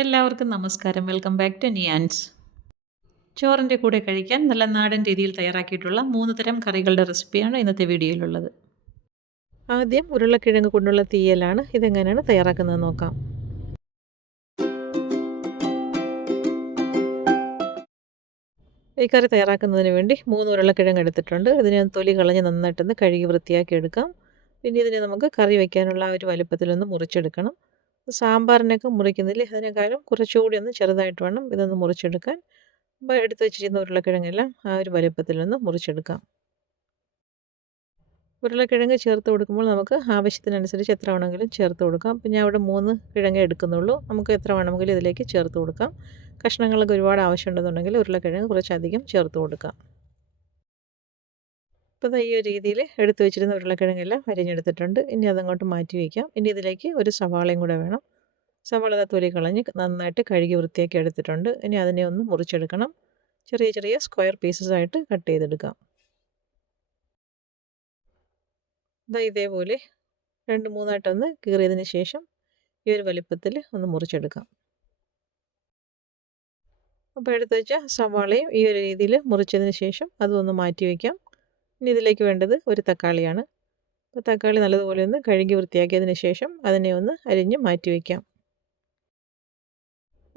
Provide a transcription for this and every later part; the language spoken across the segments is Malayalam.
എല്ലാവർക്കും നമസ്കാരം. വെൽക്കം ബാക്ക് ടു നിയാൻസ് ചോറിന്റെ കൂടെ കഴിക്കാൻ നല്ല നാടൻ രീതിയിൽ തയ്യാറാക്കിയിട്ടുള്ള മൂന്ന് തരം കറികളുടെ റെസിപ്പിയാണ് ഇന്നത്തെ വീഡിയോയിലുള്ളത്. ആദ്യം ഉരുളക്കിഴങ്ങ് കൊണ്ടുള്ള തീയലാണ് ഇതെങ്ങനെയാണ് തയ്യാറാക്കുന്നത് നോക്കാം. ഈ കറി തയ്യാറാക്കുന്നതിന് വേണ്ടി മൂന്ന് ഉരുളക്കിഴങ്ങ് എടുത്തിട്ടുണ്ട്. ഇതിനെ തൊലി കളഞ്ഞ് നന്നായിട്ടൊന്ന് കഴുകി വൃത്തിയാക്കി എടുക്കാം. പിന്നെ ഇതിനെ നമുക്ക് കറി വയ്ക്കാനുള്ള ആ ഒരു വലുപ്പത്തിലൊന്ന് മുറിച്ചെടുക്കണം. സാമ്പാറിനൊക്കെ മുറിക്കുന്നില്ല അതിനേക്കാളും കുറച്ചുകൂടി ഒന്ന് ചെറുതായിട്ട് വേണം ഇതൊന്ന് മുറിച്ചെടുക്കാൻ. അപ്പോൾ എടുത്ത് വെച്ചിരിക്കുന്ന ഉരുളക്കിഴങ്ങെല്ലാം ആ ഒരു വലുപ്പത്തിലൊന്ന് മുറിച്ചെടുക്കാം. ഉരുളക്കിഴങ്ങ് ചേർത്ത് കൊടുക്കുമ്പോൾ നമുക്ക് ആവശ്യത്തിനനുസരിച്ച് എത്ര വേണമെങ്കിലും ചേർത്ത് കൊടുക്കാം. പിന്നെ അവിടെ മൂന്ന് കിഴങ്ങ് എടുക്കുന്നുള്ളൂ. നമുക്ക് എത്ര വേണമെങ്കിലും ഇതിലേക്ക് ചേർത്ത് കൊടുക്കാം. കഷ്ണങ്ങളൊക്കെ ഒരുപാട് ആവശ്യമുണ്ടെന്നുണ്ടെങ്കിൽ ഉരുളക്കിഴങ്ങ് കുറച്ചധികം ചേർത്ത് കൊടുക്കാം. ഇപ്പോൾ ഈ ഒരു രീതിയിൽ എടുത്തു വെച്ചിരുന്ന ഉരുളക്കിഴങ്ങെല്ലാം അരിഞ്ഞെടുത്തിട്ടുണ്ട്. ഇനി അതങ്ങോട്ട് മാറ്റി വയ്ക്കാം ഇനി ഇതിലേക്ക് ഒരു സവാളയും കൂടെ വേണം. സവാള തൊലി കളഞ്ഞ് നന്നായിട്ട് കഴുകി വൃത്തിയാക്കി എടുത്തിട്ടുണ്ട്. ഇനി അതിനെ ഒന്ന് മുറിച്ചെടുക്കണം. ചെറിയ ചെറിയ സ്ക്വയർ പീസസ് ആയിട്ട് കട്ട് ചെയ്തെടുക്കാം. ഇതാ ഇതേപോലെ രണ്ട് മൂന്നായിട്ടൊന്ന് കീറിയതിന് ശേഷം ഈ ഒരു വലിപ്പത്തിൽ ഒന്ന് മുറിച്ചെടുക്കാം. അപ്പോൾ എടുത്ത് വെച്ച സവാളയും ഈ ഒരു രീതിയിൽ മുറിച്ചതിന് ശേഷം അതൊന്ന് മാറ്റി വയ്ക്കാം ഇനി ഇതിലേക്ക് വേണ്ടത് ഒരു തക്കാളിയാണ്. അപ്പോൾ തക്കാളി നല്ലതുപോലെ ഒന്ന് കഴുകി വൃത്തിയാക്കിയതിന് ശേഷം അതിനെ ഒന്ന് അരിഞ്ഞ് മാറ്റി വയ്ക്കാം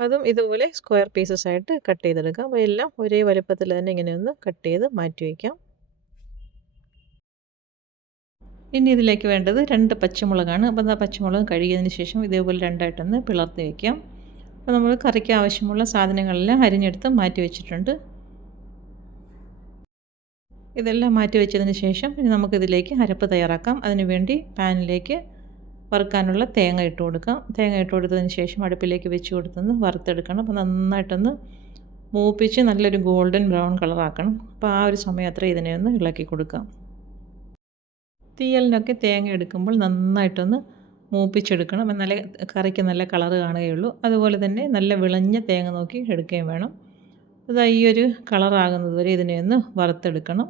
അതും ഇതുപോലെ സ്ക്വയർ പീസസ് ആയിട്ട് കട്ട് ചെയ്തെടുക്കാം. അപ്പോൾ എല്ലാം ഒരേ വലുപ്പത്തിൽ തന്നെ ഇങ്ങനെ ഒന്ന് കട്ട് ചെയ്ത് മാറ്റി വയ്ക്കാം ഇനി ഇതിലേക്ക് വേണ്ടത് രണ്ട് പച്ചമുളകാണ്. അപ്പോൾ ആ പച്ചമുളക് കഴുകിയതിന് ശേഷം ഇതേപോലെ രണ്ടായിട്ടൊന്ന് പിളർത്തി വയ്ക്കാം അപ്പോൾ നമ്മൾ കറിക്ക് ആവശ്യമുള്ള സാധനങ്ങളെല്ലാം അരിഞ്ഞെടുത്ത് മാറ്റി വെച്ചിട്ടുണ്ട്. ഇതെല്ലാം മാറ്റി വെച്ചതിന് ശേഷം ഇനി നമുക്കിതിലേക്ക് അരപ്പ് തയ്യാറാക്കാം. അതിനുവേണ്ടി പാനിലേക്ക് വറുക്കാനുള്ള തേങ്ങ ഇട്ട് കൊടുക്കാം. തേങ്ങ ഇട്ട് കൊടുത്തതിന് ശേഷം അടുപ്പിലേക്ക് വെച്ച് കൊടുത്തൊന്ന് വറുത്തെടുക്കണം. അപ്പോൾ നന്നായിട്ടൊന്ന് മൂപ്പിച്ച് നല്ലൊരു ഗോൾഡൻ ബ്രൗൺ കളറാക്കണം അപ്പോൾ ആ ഒരു സമയം അത്ര ഇതിനെ ഒന്ന് ഇളക്കി കൊടുക്കാം. തീയലിനൊക്കെ തേങ്ങ എടുക്കുമ്പോൾ നന്നായിട്ടൊന്ന് മൂപ്പിച്ചെടുക്കണം. എന്നാലേ കറിക്ക് നല്ല കളറ് കാണുകയുള്ളൂ. അതുപോലെ തന്നെ നല്ല വിളഞ്ഞ തേങ്ങ നോക്കി എടുക്കുകയും വേണം. അത് ഈ ഒരു കളറാകുന്നത് വരെ ഇതിനെ ഒന്ന് വറുത്തെടുക്കണം.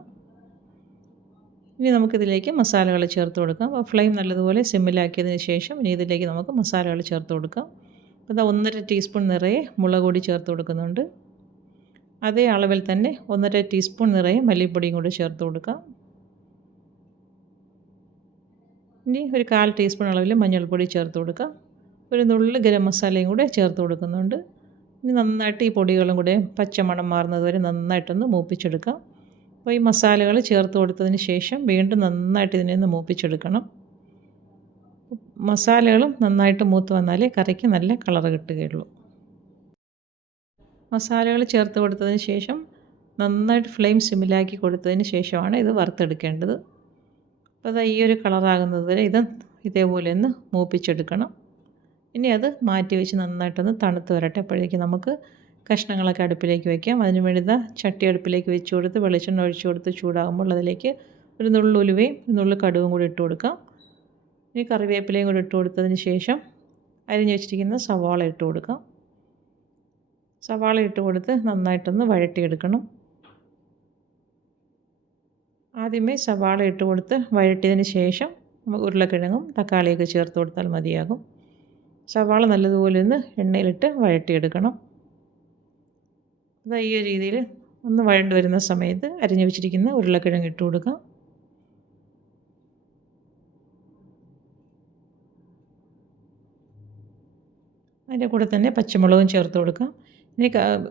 ഇനി നമുക്കിതിലേക്ക് മസാലകൾ ചേർത്ത് കൊടുക്കാം. ഫ്ലെയിം നല്ലതുപോലെ സിമ്മിലാക്കിയതിന് ശേഷം ഇനി ഇതിലേക്ക് നമുക്ക് മസാലകൾ ചേർത്ത് കൊടുക്കാം. അത് ഒന്നര ടീസ്പൂൺ നിറയെ മുളക് പൊടി ചേർത്ത് കൊടുക്കുന്നുണ്ട്. അതേ അളവിൽ തന്നെ ഒന്നര ടീസ്പൂൺ നിറയെ മല്ലിപ്പൊടിയും കൂടി ചേർത്ത് കൊടുക്കാം. ഇനി ഒരു കാൽ ടീസ്പൂൺ അളവിൽ മഞ്ഞൾപ്പൊടി ചേർത്ത് കൊടുക്കാം. ഒരു നുള്ളിൽ ഗരം മസാലയും കൂടെ ചേർത്ത് കൊടുക്കുന്നുണ്ട്. ഇനി നന്നായിട്ട് ഈ പൊടികളും കൂടെ പച്ചമണം മാറുന്നത് വരെ നന്നായിട്ടൊന്ന് മൂപ്പിച്ചെടുക്കാം. അപ്പോൾ ഈ മസാലകൾ ചേർത്ത് കൊടുത്തതിന് ശേഷം വീണ്ടും നന്നായിട്ട് ഇതിനെ ഒന്ന് മൂപ്പിച്ചെടുക്കണം. മസാലകളും നന്നായിട്ട് മൂത്ത് വന്നാലേ കറിക്ക് നല്ല കളർ കിട്ടുകയുള്ളൂ. മസാലകൾ ചേർത്ത് കൊടുത്തതിന് ശേഷം നന്നായിട്ട് ഫ്ലെയിം സിമ്മിലാക്കി കൊടുത്തതിന് ശേഷമാണ് ഇത് വറുത്തെടുക്കേണ്ടത്. അപ്പോൾ അത് ഈ ഒരു കളറാകുന്നത് വരെ ഇത് ഇതേപോലെ ഒന്ന് മൂപ്പിച്ചെടുക്കണം. ഇനി അത് മാറ്റി വെച്ച് നന്നായിട്ടൊന്ന് തണുത്ത് വരട്ടെ. അപ്പോഴേക്കും നമുക്ക് കഷ്ണങ്ങളൊക്കെ അടുപ്പിലേക്ക് വയ്ക്കാം. അതിന് വേണ്ടി ചട്ടി അടുപ്പിലേക്ക് വെച്ച് കൊടുത്ത് വെളിച്ചെണ്ണ ഒഴിച്ച് കൊടുത്ത് ചൂടാകുമ്പോൾ അതിലേക്ക് ഒരു നുള്ളു ഉലുവയും നുള്ളു കടുവും കൂടി ഇട്ട് കൊടുക്കാം. ഇനി കറിവേപ്പിലയും കൂടി ഇട്ട് കൊടുത്തതിന് ശേഷം അരിഞ്ഞ് വെച്ചിരിക്കുന്ന സവാള ഇട്ട് കൊടുക്കാം. സവാള ഇട്ട് കൊടുത്ത് നന്നായിട്ടൊന്ന് വഴട്ടിയെടുക്കണം ആദ്യമേ സവാള ഇട്ട് കൊടുത്ത് വഴട്ടിയതിന് ശേഷം നമുക്ക് ഉരുളക്കിഴങ്ങും തക്കാളിയൊക്കെ ചേർത്ത് കൊടുത്താൽ മതിയാകും. സവാള നല്ലതുപോലെ ഒന്ന് എണ്ണയിലിട്ട് വഴട്ടിയെടുക്കണം അത് ഈ രീതിയിൽ ഒന്ന് വഴണ്ട് വരുന്ന സമയത്ത് അരിഞ്ഞു വെച്ചിരിക്കുന്ന ഉരുളക്കിഴങ്ങ് ഇട്ട് കൊടുക്കാം. അതിന്റെ കൂടെ തന്നെ പച്ചമുളകും ചേർത്ത് കൊടുക്കാം. ഇനി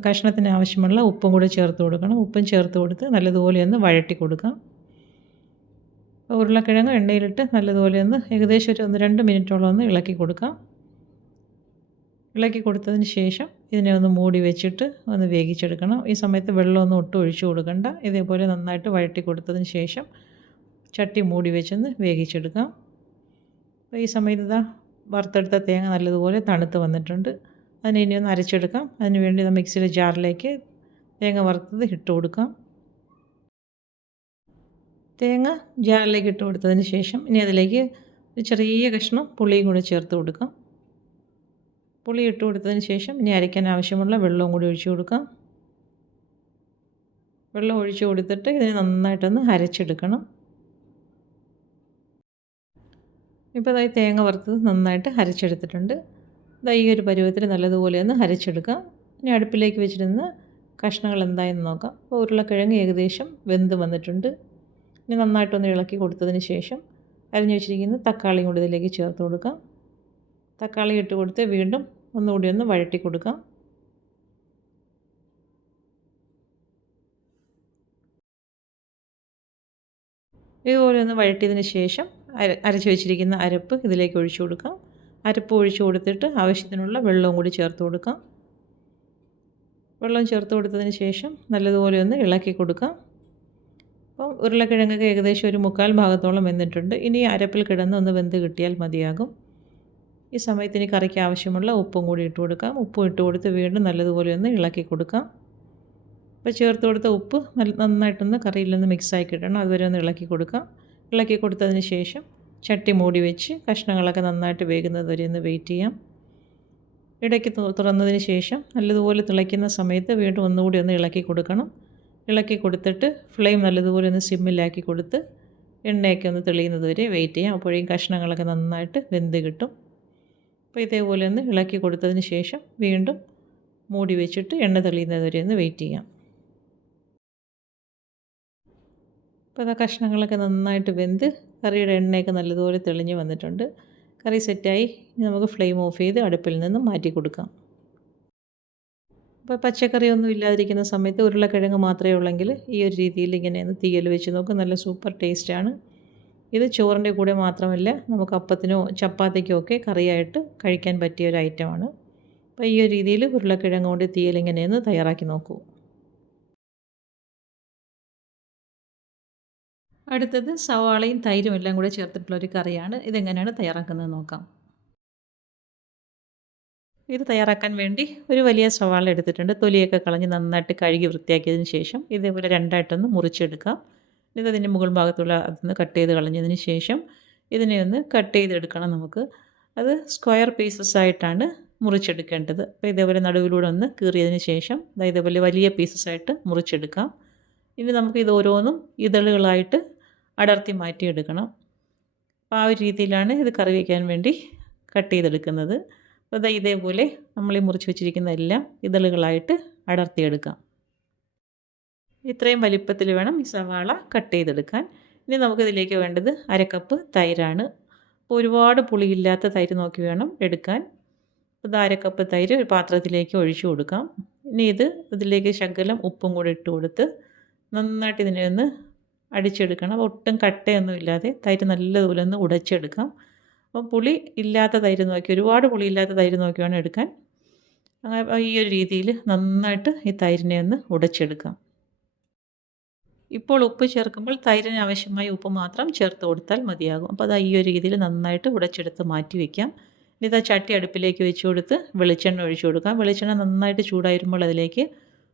കഷ്ണത്തിന് ആവശ്യമുള്ള ഉപ്പും കൂടെ ചേർത്ത് കൊടുക്കണം. ഉപ്പും ചേർത്ത് കൊടുത്ത് നല്ലതുപോലെ ഒന്ന് വഴട്ടി കൊടുക്കാം. ഉരുളക്കിഴങ്ങ് എണ്ണയിലിട്ട് നല്ലതുപോലെ ഒന്ന് ഏകദേശം ഒരു ഒന്ന് രണ്ട് മിനിറ്റോളം ഒന്ന് ഇളക്കി കൊടുക്കാം. ഇളക്കി കൊടുത്തതിന് ശേഷം ഇതിനെ ഒന്ന് മൂടി വെച്ചിട്ട് ഒന്ന് വേവിച്ചെടുക്കണം. ഈ സമയത്ത് വെള്ളമൊന്നും ഒട്ടും ഒഴിച്ചു കൊടുക്കണ്ട. ഇതേപോലെ നന്നായിട്ട് വഴറ്റി കൊടുത്തതിന് ശേഷം ചട്ടി മൂടി വെച്ചൊന്ന് വേവിച്ചെടുക്കാം. അപ്പോൾ ഈ സമയത്ത് ഇതാ വറുത്തെടുത്ത തേങ്ങ നല്ലതുപോലെ തണുത്ത് വന്നിട്ടുണ്ട്. അതിനെ ഇനി ഒന്ന് അരച്ചെടുക്കാം. അതിന് വേണ്ടി മിക്സിയുടെ ജാറിലേക്ക് തേങ്ങ വറുത്തത് ഇട്ട് കൊടുക്കാം. തേങ്ങ ജാറിലേക്ക് ഇട്ട് കൊടുത്തതിന് ശേഷം ഇനി അതിലേക്ക് ഒരു ചെറിയ കഷ്ണം പുളിയും കൂടെ ചേർത്ത് കൊടുക്കാം. പുളി ഇട്ട് കൊടുത്തതിന് ശേഷം ഇനി അരയ്ക്കാൻ ആവശ്യമുള്ള വെള്ളവും കൂടി ഒഴിച്ചു കൊടുക്കാം. വെള്ളം ഒഴിച്ചു കൊടുത്തിട്ട് ഇതിനെ നന്നായിട്ടൊന്ന് അരച്ചെടുക്കണം. ഇപ്പോൾ അതായത് തേങ്ങ വറുത്തത് നന്നായിട്ട് അരച്ചെടുത്തിട്ടുണ്ട്. ഇതാ ഈ ഒരു പരുവത്തിൽ നല്ലതുപോലെ ഒന്ന് അരച്ചെടുക്കാം. ഇനി അടുപ്പിലേക്ക് വെച്ചിരുന്ന കഷ്ണങ്ങൾ എന്തായെന്ന് നോക്കാം. അപ്പോൾ ഉരുളക്കിഴങ്ങ് ഏകദേശം വെന്ത് വന്നിട്ടുണ്ട്. ഇനി നന്നായിട്ടൊന്ന് ഇളക്കി കൊടുത്തതിന് ശേഷം അരിഞ്ഞു വെച്ചിരിക്കുന്ന തക്കാളിയും കൂടി ഇതിലേക്ക് ചേർത്ത് കൊടുക്കാം. തക്കാളി ഇട്ട് കൊടുത്ത് വീണ്ടും ഒന്നുകൂടി ഒന്ന് വഴറ്റി കൊടുക്കാം. ഇതുപോലെ ഒന്ന് വഴറ്റിയതിന് ശേഷം അര അരച്ച് വെച്ചിരിക്കുന്ന അരപ്പ് ഇതിലേക്ക് ഒഴിച്ചു കൊടുക്കാം. അരപ്പ് ഒഴിച്ചു കൊടുത്തിട്ട് ആവശ്യത്തിനുള്ള വെള്ളവും കൂടി ചേർത്ത് കൊടുക്കാം. വെള്ളം ചേർത്ത് കൊടുത്തതിന് ശേഷം നല്ലതുപോലെ ഒന്ന് ഇളക്കി കൊടുക്കാം. അപ്പം ഉരുളക്കിഴങ്ങൊക്കെ ഏകദേശം ഒരു മുക്കാൽ ഭാഗത്തോളം വെന്നിട്ടുണ്ട് ഇനി അരപ്പിൽ കിടന്ന് ഒന്ന് വെന്ത് കിട്ടിയാൽ മതിയാകും. ഈ സമയത്ത് ഇനി കറിക്ക് ആവശ്യമുള്ള ഉപ്പും കൂടി ഇട്ട് കൊടുക്കാം. ഉപ്പും ഇട്ട് കൊടുത്ത് വീണ്ടും നല്ലതുപോലെ ഒന്ന് ഇളക്കി കൊടുക്കാം. അപ്പോൾ ചേർത്ത് കൊടുത്ത ഉപ്പ് നല്ല നന്നായിട്ടൊന്ന് നിന്ന് മിക്സായി കിട്ടണം. അതുവരെ ഒന്ന് ഇളക്കി കൊടുക്കാം. ഇളക്കി കൊടുത്തതിന് ശേഷം ചട്ടി മൂടി വെച്ച് കഷ്ണങ്ങളൊക്കെ നന്നായിട്ട് വേകുന്നത് വരെ ഒന്ന് വെയിറ്റ് ചെയ്യാം. ഇടയ്ക്ക് തുറന്നതിന് ശേഷം നല്ലതുപോലെ തിളയ്ക്കുന്ന സമയത്ത് വീണ്ടും ഒന്നുകൂടി ഒന്ന് ഇളക്കി കൊടുക്കണം. ഇളക്കി കൊടുത്തിട്ട് ഫ്ലെയിം നല്ലതുപോലെ ഒന്ന് സിമ്മിലാക്കി കൊടുത്ത് എണ്ണയൊക്കെ ഒന്ന് തെളിയുന്നത് വരെ വെയിറ്റ് ചെയ്യാം. അപ്പോഴേക്കും കഷ്ണങ്ങളൊക്കെ നന്നായിട്ട് വെന്ത് കിട്ടും. അപ്പോൾ ഇതേപോലെ ഒന്ന് ഇളക്കി കൊടുത്തതിന് ശേഷം വീണ്ടും മൂടി വെച്ചിട്ട് എണ്ണ തെളിയുന്നത് വരെ ഒന്ന് വെയിറ്റ് ചെയ്യാം. അപ്പോൾ അതാ കഷ്ണങ്ങളൊക്കെ നന്നായിട്ട് വെന്ത് കറിയുടെ എണ്ണയൊക്കെ നല്ലതുപോലെ തെളിഞ്ഞ് വന്നിട്ടുണ്ട്. കറി സെറ്റായി. ഇനി നമുക്ക് ഫ്ലെയിം ഓഫ് ചെയ്ത് അടുപ്പിൽ നിന്ന് മാറ്റി കൊടുക്കാം. അപ്പോൾ പച്ചക്കറിയൊന്നും ഇല്ലാതിരിക്കുന്ന സമയത്ത് ഉരുളക്കിഴങ്ങ് മാത്രമേ ഉള്ളെങ്കിൽ ഈ ഒരു രീതിയിൽ ഇങ്ങനെ ഒന്ന് തീയൽ വെച്ച് നോക്കും. നല്ല സൂപ്പർ ടേസ്റ്റാണ് ഇത് ചോറിന്റെ കൂടെ മാത്രമല്ല നമുക്ക് അപ്പത്തിനോ ചപ്പാത്തിക്കോ ഒക്കെ കറിയായിട്ട് കഴിക്കാൻ പറ്റിയ ഒരു ഐറ്റമാണ് അപ്പോൾ ഈ ഒരു രീതിയിൽ ഉരുളക്കിഴങ്ങ് കൊണ്ട് തീയൽ ഇങ്ങനെയൊന്ന് തയ്യാറാക്കി നോക്കൂ. അടുത്തത് സവാളയും തൈരും എല്ലാം കൂടെ ചേർത്തിട്ടുള്ള ഒരു കറിയാണ്. ഇതെങ്ങനെയാണ് തയ്യാറാക്കുന്നത് നോക്കാം. ഇത് തയ്യാറാക്കാൻ വേണ്ടി ഒരു വലിയ സവാള എടുത്തിട്ടുണ്ട്. തൊലിയൊക്കെ കളഞ്ഞ് നന്നായിട്ട് കഴുകി വൃത്തിയാക്കിയതിന് ശേഷം ഇതേപോലെ രണ്ടായിട്ടൊന്ന് മുറിച്ചെടുക്കാം. ഇത് അതിന്റെ മുകൾ ഭാഗത്തുള്ള അതിന്ന് കട്ട് ചെയ്ത് കളഞ്ഞതിന് ശേഷം ഇതിനെ ഒന്ന് കട്ട് ചെയ്തെടുക്കണം നമുക്ക്. അത് സ്ക്വയർ പീസസ് ആയിട്ടാണ് മുറിച്ചെടുക്കേണ്ടത്. അപ്പോൾ ഇതേപോലെ നടുവിലൂടെ ഒന്ന് കീറിയതിന് ശേഷം ഇതേപോലെ വലിയ പീസസ് ആയിട്ട് മുറിച്ചെടുക്കാം. ഇനി നമുക്ക് ഇത് ഓരോന്നും ഇതളുകളായിട്ട് അടർത്തി മാറ്റിയെടുക്കണം. അപ്പോൾ ആ ഒരു രീതിയിലാണ് ഇത് കറി വയ്ക്കാൻ വേണ്ടി കട്ട് ചെയ്തെടുക്കുന്നത്. അപ്പോൾ ഇതേപോലെ നമ്മൾ ഈ മുറിച്ച് വെച്ചിരിക്കുന്ന എല്ലാം ഇതളുകളായിട്ട് അടർത്തിയെടുക്കാം. ഇത്രയും വലിപ്പത്തിൽ വേണം ഈ സവാള കട്ട് ചെയ്തെടുക്കാൻ. ഇനി നമുക്കിതിലേക്ക് വേണ്ടത് അരക്കപ്പ് തൈരാണ്. അപ്പോൾ ഒരുപാട് പുളിയില്ലാത്ത തൈര് നോക്കി വേണം എടുക്കാൻ. ഇത് അരക്കപ്പ് തൈര് ഒരു പാത്രത്തിലേക്ക് ഒഴിച്ചു കൊടുക്കാം. ഇനി ഇത് ഇതിലേക്ക് ശകലം ഉപ്പും കൂടി ഇട്ട് കൊടുത്ത് നന്നായിട്ട് ഇതിനെ ഒന്ന് അടിച്ചെടുക്കണം. ഒട്ടും കട്ടയൊന്നും ഇല്ലാതെ തൈര് നല്ലതുപോലെ ഒന്ന് ഉടച്ചെടുക്കാം. അപ്പോൾ പുളി ഇല്ലാത്ത തൈര് നോക്കി ഒരുപാട് പുളി ഇല്ലാത്ത തൈര് നോക്കി വേണം എടുക്കാൻ. അങ്ങനെ ഈ ഒരു രീതിയിൽ നന്നായിട്ട് ഈ തൈരിനെ ഒന്ന് ഉടച്ചെടുക്കാം. ഇപ്പോൾ ഉപ്പ് ചേർക്കുമ്പോൾ തൈരിന് ആവശ്യമായ ഉപ്പ് മാത്രം ചേർത്ത് കൊടുത്താൽ മതിയാകും. അപ്പോൾ അത് ഈ ഒരു രീതിയിൽ നന്നായിട്ട് ഉടച്ചെടുത്ത് മാറ്റി വയ്ക്കാം ഇനി ഇതാ ചട്ടി അടുപ്പിലേക്ക് വെച്ച് കൊടുത്ത് വെളിച്ചെണ്ണ ഒഴിച്ചു കൊടുക്കാം. വെളിച്ചെണ്ണ നന്നായിട്ട് ചൂടായിരുമ്പോൾ അതിലേക്ക്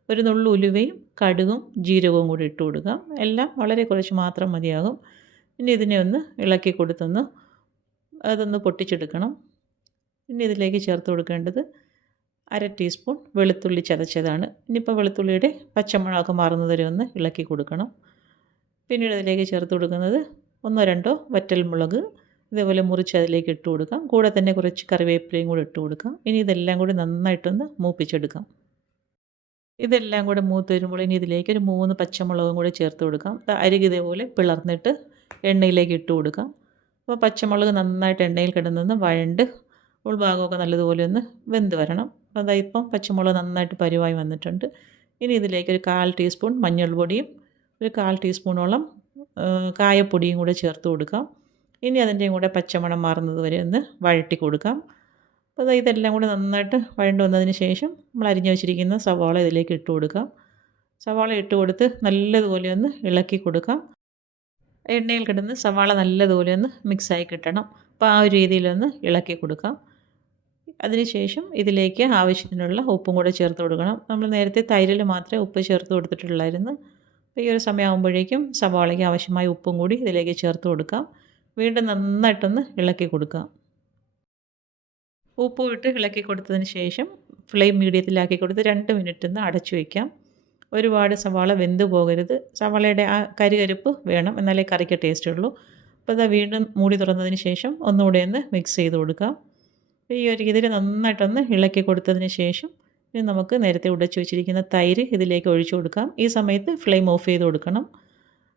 ഒരു നുള്ളു ഉലുവയും കടുകും ജീരകവും കൂടി ഇട്ട് കൊടുക്കാം. എല്ലാം വളരെ കുറച്ച് മാത്രം മതിയാകും. ഇനി ഇതിനെ ഒന്ന് ഇളക്കി കൊടുത്തൊന്ന് അതൊന്ന് പൊട്ടിച്ചെടുക്കണം. ഇനി ഇതിലേക്ക് ചേർത്ത് കൊടുക്കേണ്ടത് അര ടീസ്പൂൺ വെളുത്തുള്ളി ചതച്ചതാണ്. ഇനിയിപ്പോൾ വെളുത്തുള്ളിയുടെ പച്ചമുളകൊക്കെ മാറുന്നത് വരെ ഒന്ന് ഇളക്കി കൊടുക്കണം. പിന്നീട് അതിലേക്ക് ചേർത്ത് കൊടുക്കുന്നത് ഒന്നോ രണ്ടോ വറ്റൽമുളക് ഇതേപോലെ മുറിച്ച് അതിലേക്ക് ഇട്ട് കൊടുക്കാം. കൂടെ തന്നെ കുറച്ച് കറിവേപ്പിലയും കൂടി ഇട്ട് കൊടുക്കാം. ഇനി ഇതെല്ലാം കൂടി നന്നായിട്ടൊന്ന് മൂപ്പിച്ചെടുക്കാം. ഇതെല്ലാം കൂടെ മൂത്ത് വരുമ്പോൾ ഇനി ഇതിലേക്ക് ഒരു മൂന്ന് പച്ചമുളകും കൂടി ചേർത്ത് കൊടുക്കാം. അരികി ഇതേപോലെ പിളർന്നിട്ട് എണ്ണയിലേക്ക് ഇട്ട് കൊടുക്കാം. അപ്പോൾ പച്ചമുളക് നന്നായിട്ട് എണ്ണയിൽ കിടന്നൊന്ന് വഴണ്ട് ഉൾഭാഗമൊക്കെ നല്ലതുപോലെ ഒന്ന് വെന്ത് വരണം. അതാ ഇപ്പം പച്ചമുളക് നന്നായിട്ട് പരുവായി വന്നിട്ടുണ്ട്. ഇനി ഇതിലേക്ക് ഒരു കാൽ ടീസ്പൂൺ മഞ്ഞൾപ്പൊടിയും ഒരു കാൽ ടീസ്പൂണോളം കായപ്പൊടിയും കൂടെ ചേർത്ത് കൊടുക്കാം. ഇനി അതിന്റെയും കൂടെ പച്ചമണം മാറുന്നത് വരെ ഒന്ന് വഴട്ടി കൊടുക്കാം. അപ്പോൾ ഇതെല്ലാം കൂടി നന്നായിട്ട് വഴണ്ട് വന്നതിന് ശേഷം നമ്മൾ അരിഞ്ഞു വെച്ചിരിക്കുന്ന സവാള ഇതിലേക്ക് ഇട്ട് കൊടുക്കാം. സവാള ഇട്ട് കൊടുത്ത് നല്ലതുപോലെ ഒന്ന് ഇളക്കി കൊടുക്കാം. എണ്ണയിൽ കിടന്ന് സവാള നല്ലതുപോലെ ഒന്ന് മിക്സായി കിട്ടണം. അപ്പോൾ ആ ഒരു രീതിയിലൊന്ന് ഇളക്കി കൊടുക്കാം. അതിനുശേഷം ഇതിലേക്ക് ആവശ്യത്തിനുള്ള ഉപ്പും കൂടെ ചേർത്ത് കൊടുക്കണം. നമ്മൾ നേരത്തെ തൈരിൽ മാത്രമേ ഉപ്പ് ചേർത്ത് കൊടുത്തിട്ടുള്ളായിരുന്നു. അപ്പോൾ ഈ ഒരു സമയമാകുമ്പോഴേക്കും സവാളയ്ക്ക് ആവശ്യമായ ഉപ്പും കൂടി ഇതിലേക്ക് ചേർത്ത് കൊടുക്കാം. വീണ്ടും നന്നായിട്ടൊന്ന് ഇളക്കി കൊടുക്കാം. ഉപ്പ് ഇട്ട് ഇളക്കി കൊടുത്തതിന് ശേഷം ഫ്ലെയിം മീഡിയത്തിലാക്കി കൊടുത്ത് രണ്ട് മിനിറ്റ് ഒന്ന് അടച്ചു വയ്ക്കാം. ഒരുപാട് സവാള വെന്ത് പോകരുത്. സവാളയുടെ ആ കരികരിപ്പ് വേണം എന്നാലേ കറിക്ക് ടേസ്റ്റ് ഉള്ളൂ. അപ്പോൾ അത് വീണ്ടും മൂടി തുറന്നതിന് ശേഷം ഒന്നുകൂടെ ഒന്ന് മിക്സ് ചെയ്ത് കൊടുക്കാം. ഈ ഒരു രീതിയിൽ നന്നായിട്ടൊന്ന് ഇളക്കി കൊടുത്തതിന് ശേഷം ഇനി നമുക്ക് നേരത്തെ ഉടച്ചു വെച്ചിരിക്കുന്ന തൈര് ഇതിലേക്ക് ഒഴിച്ചു കൊടുക്കാം. ഈ സമയത്ത് ഫ്ലെയിം ഓഫ് ചെയ്ത് കൊടുക്കണം.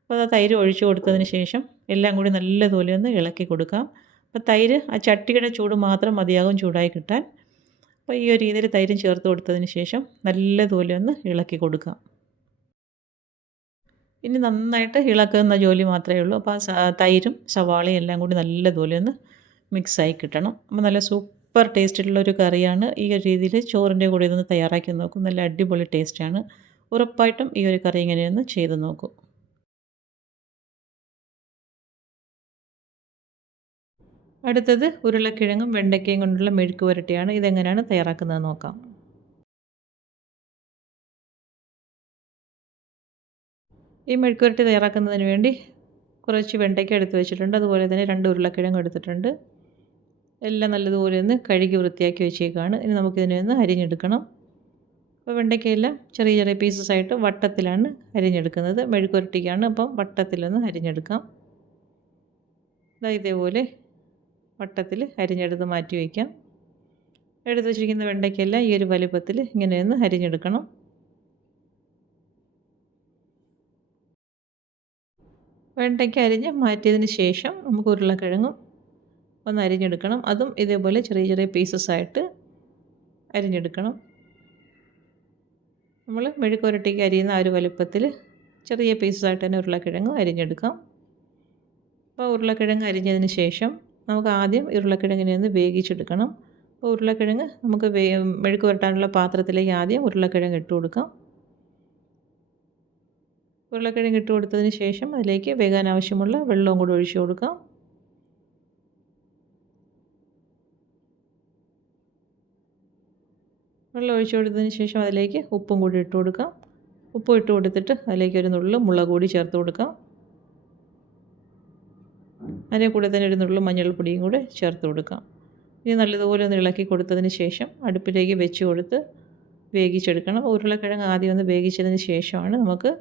അപ്പോൾ ആ തൈര് ഒഴിച്ചു കൊടുത്തതിന് ശേഷം എല്ലാം കൂടി നല്ലതുപോലെ ഒന്ന് ഇളക്കി കൊടുക്കാം. അപ്പോൾ തൈര് ആ ചട്ടിയുടെ ചൂട് മാത്രം മതിയാകും ചൂടായി കിട്ടാൻ. അപ്പോൾ ഈ ഒരു രീതിയിൽ തൈരും ചേർത്ത് കൊടുത്തതിന് ശേഷം നല്ലതുപോലെ ഒന്ന് ഇളക്കി കൊടുക്കാം. ഇനി നന്നായിട്ട് ഇളക്കുന്ന ജോലി മാത്രമേ ഉള്ളൂ. അപ്പോൾ ആ തൈരും സവാളയും എല്ലാം കൂടി നല്ലതുപോലെ ഒന്ന് മിക്സായി കിട്ടണം. അപ്പോൾ നല്ല സൂപ്പർ ടേസ്റ്റുള്ള ഒരു കറിയാണ് ഈ ഒരു രീതിയിൽ ചോറിന്റെ കൂടെ ഇതൊന്ന് തയ്യാറാക്കി നോക്കും. നല്ല അടിപൊളി ടേസ്റ്റാണ്. ഉറപ്പായിട്ടും ഈ ഒരു കറി ഇങ്ങനെയൊന്ന് ചെയ്ത് നോക്കൂ. അടുത്തത് ഉരുളക്കിഴങ്ങും വെണ്ടയ്ക്കയും കൊണ്ടുള്ള മെഴുക്ക് പുരട്ടിയാണ് ഇതെങ്ങനെയാണ് തയ്യാറാക്കുന്നത് നോക്കാം. ഈ മെഴുക്ക് പുരട്ടി തയ്യാറാക്കുന്നതിന് വേണ്ടി കുറച്ച് വെണ്ടയ്ക്ക എടുത്ത് വെച്ചിട്ടുണ്ട്. അതുപോലെ തന്നെ രണ്ട് ഉരുളക്കിഴങ്ങ് എടുത്തിട്ടുണ്ട്. എല്ലാം നല്ലതുപോലെ ഒന്ന് കഴുകി വൃത്തിയാക്കി വെച്ചേക്കാണ്. ഇനി നമുക്കിതിനെ ഒന്ന് അരിഞ്ഞെടുക്കണം. അപ്പോൾ വെണ്ടയ്ക്കയെല്ലാം ചെറിയ ചെറിയ പീസസ് ആയിട്ട് വട്ടത്തിലാണ് അരിഞ്ഞെടുക്കുന്നത്. മെഴുക്കുരട്ടിക്കാണ് അപ്പം വട്ടത്തിലൊന്ന് അരിഞ്ഞെടുക്കാം. ഇതേപോലെ വട്ടത്തിൽ അരിഞ്ഞെടുത്ത് മാറ്റി വയ്ക്കാം. എടുത്ത് വെച്ചിരിക്കുന്ന വെണ്ടയ്ക്കെല്ലാം ഈ ഒരു വലിപ്പത്തിൽ ഇങ്ങനെയൊന്ന് അരിഞ്ഞെടുക്കണം. വെണ്ടയ്ക്ക അരിഞ്ഞ് മാറ്റിയതിന് ശേഷം നമുക്ക് ഉരുളക്കിഴങ്ങും ഒന്ന് അരിഞ്ഞെടുക്കണം. അതും ഇതേപോലെ ചെറിയ ചെറിയ പീസസ് ആയിട്ട് അരിഞ്ഞെടുക്കണം. നമ്മൾ മെഴുക്കുരട്ടിക്ക് അരിയുന്ന ആ ഒരു വലുപ്പത്തിൽ ചെറിയ പീസസായിട്ട് തന്നെ ഉരുളക്കിഴങ്ങ് അരിഞ്ഞെടുക്കാം. അപ്പോൾ ഉരുളക്കിഴങ്ങ് അരിഞ്ഞതിന് ശേഷം നമുക്ക് ആദ്യം ഉരുളക്കിഴങ്ങിനെ ഒന്ന് വേവിച്ചെടുക്കണം. അപ്പോൾ ഉരുളക്കിഴങ്ങ് നമുക്ക് വേ മെഴുക്ക് പുരട്ടാനുള്ള പാത്രത്തിലേക്ക് ആദ്യം ഉരുളക്കിഴങ്ങ് ഇട്ട് കൊടുക്കാം. ഉരുളക്കിഴങ്ങ് ഇട്ട് കൊടുത്തതിന് ശേഷം അതിലേക്ക് വേകാൻ ആവശ്യമുള്ള വെള്ളവും കൂടി ഒഴിച്ചു കൊടുക്കാം. വെള്ളം ഒഴിച്ചു കൊടുത്തതിന് ശേഷം അതിലേക്ക് ഉപ്പും കൂടി ഇട്ട് കൊടുക്കാം. ഉപ്പ് ഇട്ട് കൊടുത്തിട്ട് അതിലേക്ക് ഒരു നുള്ളു മുളക് കൂടി ചേർത്ത് കൊടുക്കാം. അതിന്റെ കൂടെ തന്നെ ഒരു നുള്ളു മഞ്ഞൾപ്പൊടിയും കൂടെ ചേർത്ത് കൊടുക്കാം. ഇനി നല്ലതുപോലെ ഒന്ന് ഇളക്കി കൊടുത്തതിന് ശേഷം അടുപ്പിലേക്ക് വെച്ച് കൊടുത്ത് വേവിച്ചെടുക്കണം. ഉരുളക്കിഴങ്ങ് ആദ്യം ഒന്ന് വേവിച്ചതിന് ശേഷമാണ് നമുക്ക്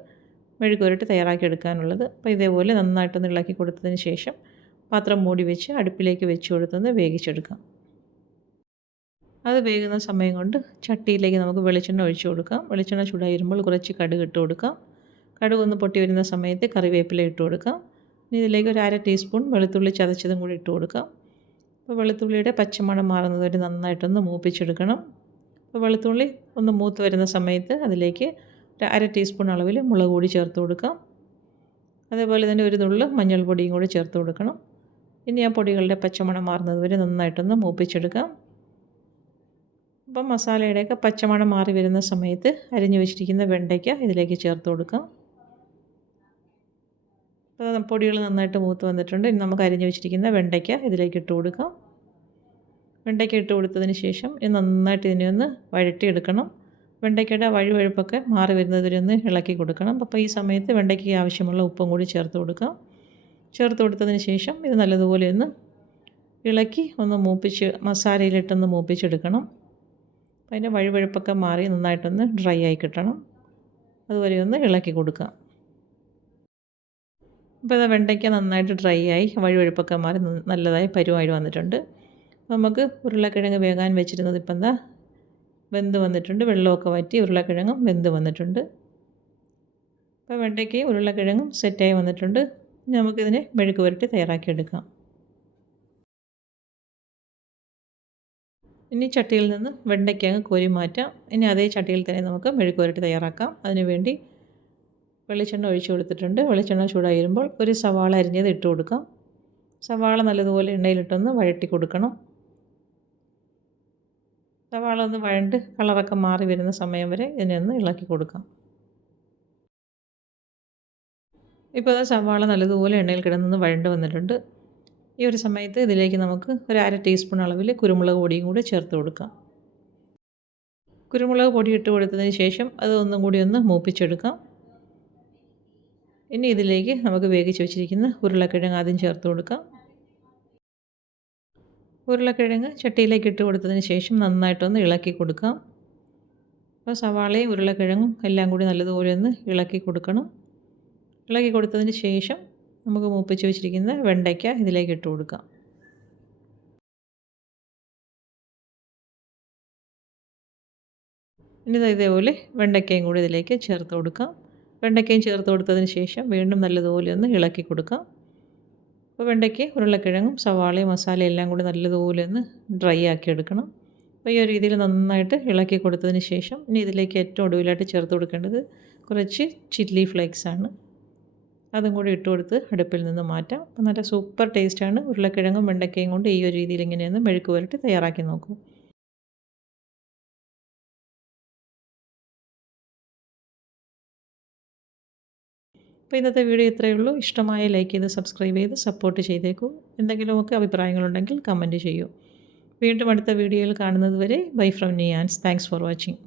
മെഴുകുരട്ടി തയ്യാറാക്കിയെടുക്കാനുള്ളത്. അപ്പോൾ ഇതേപോലെ നന്നായിട്ടൊന്ന് ഇളക്കി കൊടുത്തതിന് ശേഷം പാത്രം മൂടി വെച്ച് അടുപ്പിലേക്ക് വെച്ച് കൊടുത്തൊന്ന് വേവിച്ചെടുക്കാം. അത് വേകുന്ന സമയം കൊണ്ട് ചട്ടിയിലേക്ക് നമുക്ക് വെളിച്ചെണ്ണ ഒഴിച്ചു കൊടുക്കാം. വെളിച്ചെണ്ണ ചൂടായി വരുമ്പോൾ കുറച്ച് കടുക് ഇട്ട് കൊടുക്കാം. കടുക് ഒന്ന് പൊട്ടി വരുന്ന സമയത്ത് കറിവേപ്പില ഇട്ട് കൊടുക്കാം. ഇനി ഇതിലേക്ക് ഒരു അര ടീസ്പൂൺ വെളുത്തുള്ളി ചതച്ചതും കൂടി ഇട്ട് കൊടുക്കാം. അപ്പോൾ വെളുത്തുള്ളിയുടെ പച്ചമണം മാറുന്നത് വരെ നന്നായിട്ടൊന്ന് മൂപ്പിച്ചെടുക്കണം. അപ്പോൾ വെളുത്തുള്ളി ഒന്ന് മൂത്ത് വരുന്ന സമയത്ത് അതിലേക്ക് ഒരു അര ടീസ്പൂൺ അളവിൽ മുളക് പൊടി ചേർത്ത് കൊടുക്കാം. അതേപോലെ തന്നെ ഒരു നുള്ളു മഞ്ഞൾപ്പൊടിയും കൂടി ചേർത്ത് കൊടുക്കണം. ഇനി ആ പൊടികളുടെ പച്ചമണം മാറുന്നത് വരെ നന്നായിട്ടൊന്ന് മൂപ്പിച്ചെടുക്കാം. അപ്പം മസാലയുടെയൊക്കെ പച്ചമണം മാറി വരുന്ന സമയത്ത് അരിഞ്ഞു വെച്ചിരിക്കുന്ന വെണ്ടയ്ക്ക ഇതിലേക്ക് ചേർത്ത് കൊടുക്കാം. അപ്പോൾ പൊടികൾ നന്നായിട്ട് മൂത്ത് വന്നിട്ടുണ്ട്. ഇനി നമുക്ക് അരിഞ്ഞു വെച്ചിരിക്കുന്ന വെണ്ടയ്ക്ക ഇതിലേക്ക് ഇട്ട് കൊടുക്കാം. വെണ്ടയ്ക്ക ഇട്ട് കൊടുത്തതിന് ശേഷം ഇത് നന്നായിട്ട് ഇതിനെ ഒന്ന് വഴറ്റിയെടുക്കണം. വെണ്ടയ്ക്കയുടെ വഴുവഴുപ്പൊക്കെ മാറി വരുന്നത് വരെ ഒന്ന് ഇളക്കി കൊടുക്കണം. അപ്പോൾ ഈ സമയത്ത് വെണ്ടയ്ക്ക് ആവശ്യമുള്ള ഉപ്പും കൂടി ചേർത്ത് കൊടുക്കാം. ചേർത്ത് കൊടുത്തതിന് ശേഷം ഇത് നല്ലതുപോലെ ഒന്ന് ഇളക്കി ഒന്ന് മൂപ്പിച്ച് മസാലയിലിട്ടൊന്ന് മൂപ്പിച്ചെടുക്കണം. അതിന്റെ വഴുവഴുപ്പൊക്കെ മാറി നന്നായിട്ടൊന്ന് ഡ്രൈ ആയി കിട്ടണം. അതുവരെ ഒന്ന് ഇളക്കി കൊടുക്കുക. അപ്പോൾ ഇത് വെണ്ടയ്ക്ക നന്നായിട്ട് ഡ്രൈ ആയി വഴുവഴുപ്പൊക്കെ മാറി നല്ലതായി പരുവായി വന്നിട്ടുണ്ട്. നമുക്ക് ഉരുളക്കിഴങ്ങ് വേകാൻ വെച്ചിരുന്നത് ഇപ്പം എന്താ? വെന്ത് വന്നിട്ടുണ്ട്. വെള്ളമൊക്കെ വറ്റി ഉരുളക്കിഴങ്ങും വെന്ത് വന്നിട്ടുണ്ട്. അപ്പോൾ വെണ്ടയ്ക്കയും ഉരുളക്കിഴങ്ങും സെറ്റായി വന്നിട്ടുണ്ട്. നമുക്കിതിനെ മെഴുക്ക് പുരട്ടി തയ്യാറാക്കിയെടുക്കാം ഇനി ചട്ടിയിൽ നിന്ന് വെണ്ടയ്ക്ക അങ്ങ് കോരി മാറ്റാം. ഇനി അതേ ചട്ടിയിൽ തന്നെ നമുക്ക് മെഴുക്കുപുരട്ടി തയ്യാറാക്കാം. അതിനുവേണ്ടി വെളിച്ചെണ്ണ ഒഴിച്ചു കൊടുത്തിട്ടുണ്ട്. വെളിച്ചെണ്ണ ചൂടായി വരുമ്പോൾ ഒരു സവാള അരിഞ്ഞത് ഇട്ട് കൊടുക്കാം. സവാള നല്ലതുപോലെ എണ്ണയിലിട്ടൊന്ന് വഴട്ടി കൊടുക്കണം. സവാള ഒന്ന് വഴണ്ട് കളറൊക്കെ മാറി വരുന്ന സമയം വരെ ഇതിനെ ഒന്ന് ഇളക്കി കൊടുക്കാം. ഇപ്പോൾ അത് സവാള നല്ലതുപോലെ എണ്ണയിൽ കിടന്നൊന്ന് വഴണ്ട് വന്നിട്ടുണ്ട്. ഈ ഒരു സമയത്ത് ഇതിലേക്ക് നമുക്ക് ഒരു അര ടീസ്പൂൺ അളവിൽ കുരുമുളക് പൊടിയും കൂടി ചേർത്ത് കൊടുക്കാം. കുരുമുളക് പൊടി ഇട്ട് കൊടുത്തതിന് ശേഷം അത് ഒന്നും കൂടി ഒന്ന് മൂപ്പിച്ചെടുക്കാം. ഇനി ഇതിലേക്ക് നമുക്ക് വേവിച്ച് വെച്ചിരിക്കുന്ന ഉരുളക്കിഴങ്ങ് ആദ്യം ചേർത്ത് കൊടുക്കാം. ഉരുളക്കിഴങ്ങ് ചട്ടിയിലേക്ക് ഇട്ട് കൊടുത്തതിന് ശേഷം നന്നായിട്ടൊന്ന് ഇളക്കി കൊടുക്കാം. അപ്പോൾ സവാളയും ഉരുളക്കിഴങ്ങും എല്ലാം കൂടി നല്ലതുപോലെ ഒന്ന് ഇളക്കി കൊടുക്കണം. ഇളക്കി കൊടുത്തതിന് ശേഷം നമുക്ക് മൂപ്പിച്ച് വെച്ചിരിക്കുന്ന വെണ്ടയ്ക്ക ഇതിലേക്ക് ഇട്ട് കൊടുക്കാം. ഇനി ഇതേപോലെ വെണ്ടയ്ക്കയും കൂടി ഇതിലേക്ക് ചേർത്ത് കൊടുക്കാം. വെണ്ടയ്ക്കയും ചേർത്ത് കൊടുത്തതിന് ശേഷം വീണ്ടും നല്ലതുപോലെ ഒന്ന് ഇളക്കി കൊടുക്കാം. അപ്പോൾ വെണ്ടയ്ക്ക് ഉരുളക്കിഴങ്ങും സവാളയും മസാലയും എല്ലാം കൂടി നല്ലതുപോലെ ഒന്ന് ഡ്രൈ ആക്കി എടുക്കണം. അപ്പോൾ ഈ ഒരു രീതിയിൽ നന്നായിട്ട് ഇളക്കി കൊടുത്തതിന് ശേഷം ഇനി ഇതിലേക്ക് ഏറ്റവും ഒടുവിലായിട്ട് ചേർത്ത് കൊടുക്കേണ്ടത് കുറച്ച് ചില്ലി ഫ്ലേക്സ് ആണ്. അതും കൂടി ഇട്ട് കൊടുത്ത് അടുപ്പിൽ നിന്ന് മാറ്റാം. അപ്പോൾ നല്ല സൂപ്പർ ടേസ്റ്റാണ്. ഉരുളക്കിഴങ്ങും വെണ്ടയ്ക്കയും കൊണ്ട് ഈ ഒരു രീതിയിൽ ഇങ്ങനെയൊന്ന് മെഴുക്ക് പുരട്ടി തയ്യാറാക്കി നോക്കൂ. അപ്പോൾ ഇന്നത്തെ വീഡിയോ ഇത്രയേ ഉള്ളൂ. ഇഷ്ടമായ ലൈക്ക് ചെയ്ത് സബ്സ്ക്രൈബ് ചെയ്ത് സപ്പോർട്ട് ചെയ്തേക്കൂ. എന്തെങ്കിലുമൊക്കെ അഭിപ്രായങ്ങളുണ്ടെങ്കിൽ കമന്റ് ചെയ്യൂ. വീണ്ടും അടുത്ത വീഡിയോയിൽ കാണുന്നത് വരെ ബൈ ഫ്രം നിയാൻസ് താങ്ക്സ് ഫോർ വാച്ചിങ്.